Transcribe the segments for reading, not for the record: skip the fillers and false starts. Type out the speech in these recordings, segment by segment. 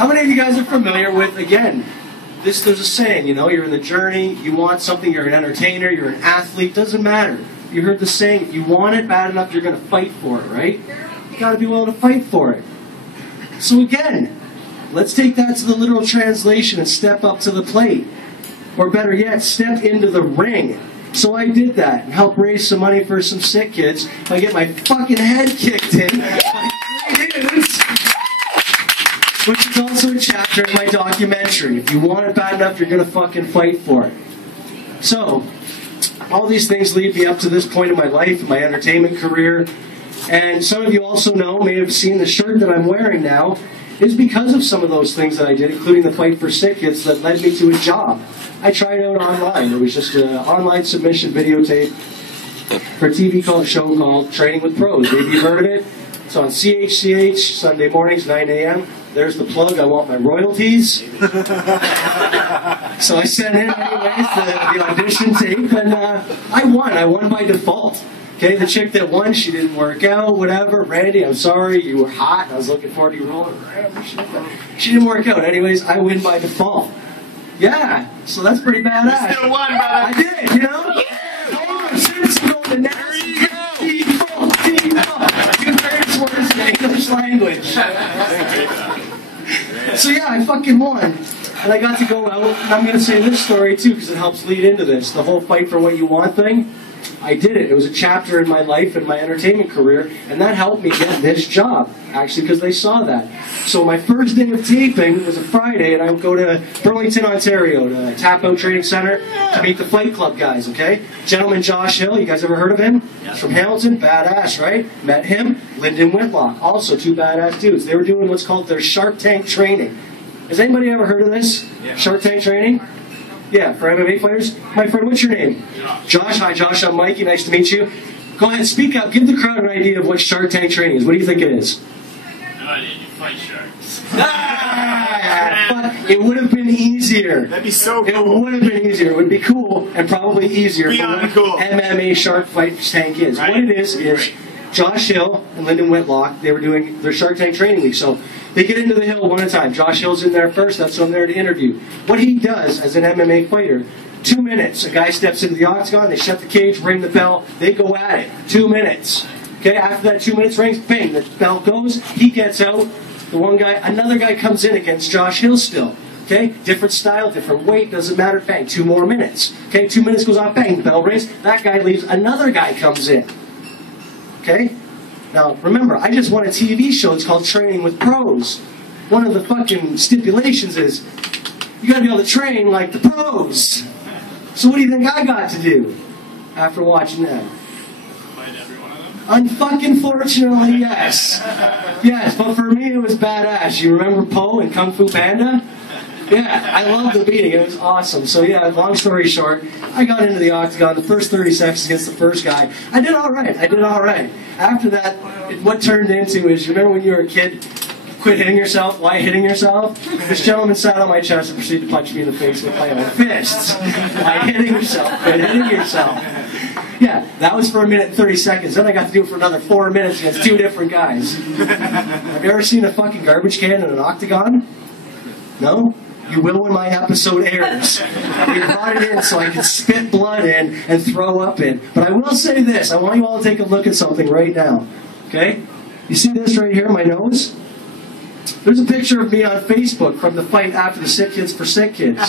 How many of you guys are familiar with, again, there's a saying, you know, you're in the journey, you want something, you're an entertainer, you're an athlete, doesn't matter. You heard the saying, if you want it bad enough, you're going to fight for it, right? You got to be willing to fight for it. So again, let's take that to the literal translation and step up to the plate. Or better yet, step into the ring. So I did that and helped raise some money for some sick kids by getting my fucking head kicked in by 3 dudes. Which is also a chapter in my documentary. If you want it bad enough, you're going to fucking fight for it. So, all these things lead me up to this point in my life, my entertainment career. And some of you also may have seen the shirt that I'm wearing now, is because of some of those things that I did, including the Fight for Sick Kids, that led me to a job. I tried out online. It was just an online submission videotape for a TV show called Training with Pros. Maybe you've heard of it. It's on CHCH, Sunday mornings, 9 a.m. There's the plug. I want my royalties. So I sent in anyways the audition tape, and I won. I won by default. Okay, the chick that won, she didn't work out, whatever. Randy, I'm sorry, you were hot. I was looking forward to you rolling around. She didn't work out. Anyways, I win by default. Yeah, so that's pretty badass. You still won, brother. I did, you know? Yeah. Going to nasty. Two various words in English language. So yeah, I fucking won. And I got to go out, and I'm going to say this story too, because it helps lead into this. The whole fight for what you want thing. I did it. It was a chapter in my life and my entertainment career, and that helped me get this job, actually, because they saw that. So my first day of taping was a Friday, and I would go to Burlington, Ontario, to Tap Out Training Center to meet the Fight Club guys, okay? Gentleman Josh Hill, you guys ever heard of him? He's from Hamilton, badass, right? Met him. Lyndon Whitlock, also two badass dudes. They were doing what's called their Shark Tank training. Has anybody ever heard of this? Yeah. Shark Tank training? Yeah, for MMA fighters. My friend, what's your name? Josh. Hi, Josh. I'm Mikey. Nice to meet you. Go ahead, speak up. Give the crowd an idea of what Shark Tank training is. What do you think it is? No idea. You fight sharks. But it would have been easier. That'd be so cool. It would have been easier. It would be cool and probably easier. Beyond cool. MMA Shark Fight Tank is. Right. What it is Josh Hill and Lyndon Whitlock, they were doing their Shark Tank training week. So they get into the hill one at a time. Josh Hill's in there first. That's who I'm there to interview. What he does as an MMA fighter, 2 minutes. A guy steps into the octagon. They shut the cage, ring the bell. They go at it. 2 minutes. Okay, after that 2 minutes rings, bang, the bell goes. He gets out. The one guy, another guy comes in against Josh Hill still. Okay, different style, different weight, doesn't matter. Bang, 2 more minutes. Okay, 2 minutes goes on, bang, the bell rings. That guy leaves. Another guy comes in. Okay? Now, remember, I just won a TV show. It's called Training with Pros. One of the fucking stipulations is you gotta be able to train like the pros. So what do you think I got to do after watching that? Fight every one of them? Unfucking fortunately, yes. Yes, but for me it was badass. You remember Po and Kung Fu Panda? Yeah, I loved the meeting. It was awesome. So yeah, long story short, I got into the octagon. The first 30 seconds against the first guy, I did all right. After that, what turned into is, you remember when you were a kid, quit hitting yourself? Why hitting yourself? This gentleman sat on my chest and proceeded to punch me in the face with my own fists. Why hitting yourself? Quit hitting yourself. Yeah, that was for 1 minute and 30 seconds. Then I got to do it for another 4 minutes against 2 different guys. Have you ever seen a fucking garbage can in an octagon? No? You will when my episode airs. We brought it in so I could spit blood in and throw up in. But I will say this. I want you all to take a look at something right now. Okay? You see this right here, my nose? There's a picture of me on Facebook from the fight after the Sick Kids for Sick Kids.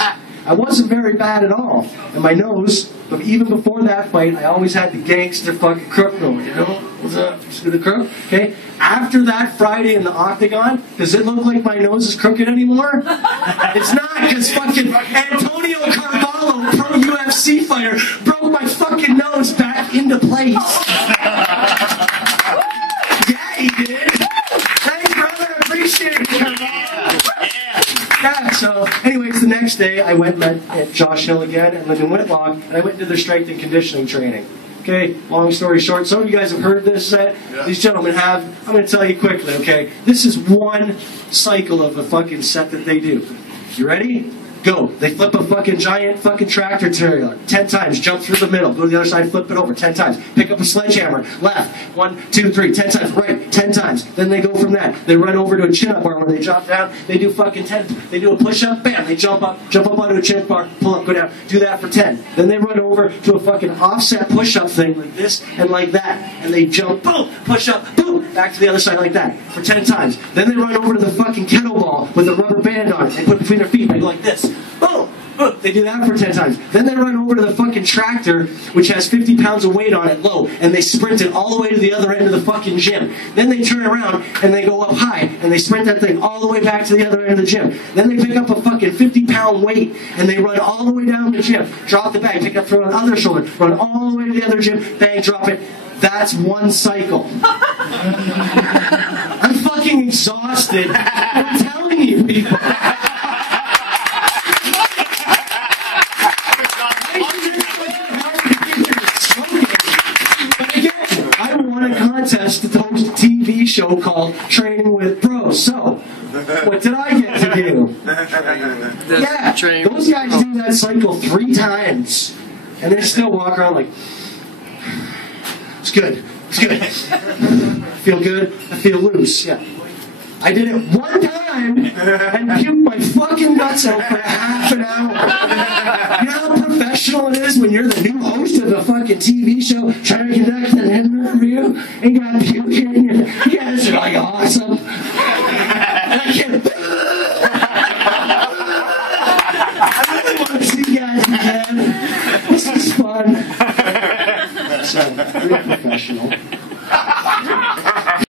I wasn't very bad at all. And my nose, but even before that fight, I always had the gangster fucking crook nose, you know? What's up? The crook? Okay? After that Friday in the octagon, does it look like my nose is crooked anymore? It's not, because fucking Antonio Carvalho, pro UFC fighter, broke my fucking nose back into place. Yeah, he did. Thanks, brother. I appreciate it, Carvalho. Yeah, so anyways, the next day I went and met Josh Hill again and Lyndon Whitlock, and I went into their strength and conditioning training. Okay, long story short, some of you guys have heard this set. Yeah. These gentlemen have. I'm going to tell you quickly, okay? This is one cycle of a fucking set that they do. You ready? Go. They flip a fucking giant fucking tractor trailer 10 times, jump through the middle, go to the other side, flip it over 10 times, pick up a sledgehammer, left, 1, 2, 3, 10 times, right, 10 times. Then they go from that. They run over to a chin-up bar where they drop down, they do fucking 10, they do a push-up, bam, they jump up onto a chin-up bar, pull up, go down, do that for 10. Then they run over to a fucking offset push-up thing like this and like that, and they jump, boom, push up, boom, back to the other side like that for 10 times. Then they run over to the fucking kettlebell with a rubber band on it. They put it between their feet, they go like this, boom. They do that for 10 times. Then they run over to the fucking tractor, which has 50 pounds of weight on it low, and they sprint it all the way to the other end of the fucking gym. Then they turn around, and they go up high, and they sprint that thing all the way back to the other end of the gym. Then they pick up a fucking 50-pound weight, and they run all the way down the gym, drop the bag, pick up, throw it on the other shoulder, run all the way to the other gym, bang, drop it. That's one cycle. I'm fucking exhausted. I'm telling you, people. A contest to host a TV show called Training with Pros. So, what did I get to do? Yeah, those guys do that cycle 3 times, and they still walk around like, it's good, it's good. Feel good, I feel loose, yeah. I did it 1 time and puked my fucking guts out for half an hour. You know how professional it is when you're the new host of a fucking TV show trying to conduct an interview and you got puking and you guys are like awesome. And I can't. I really want to see you guys again. This is fun. So, real professional.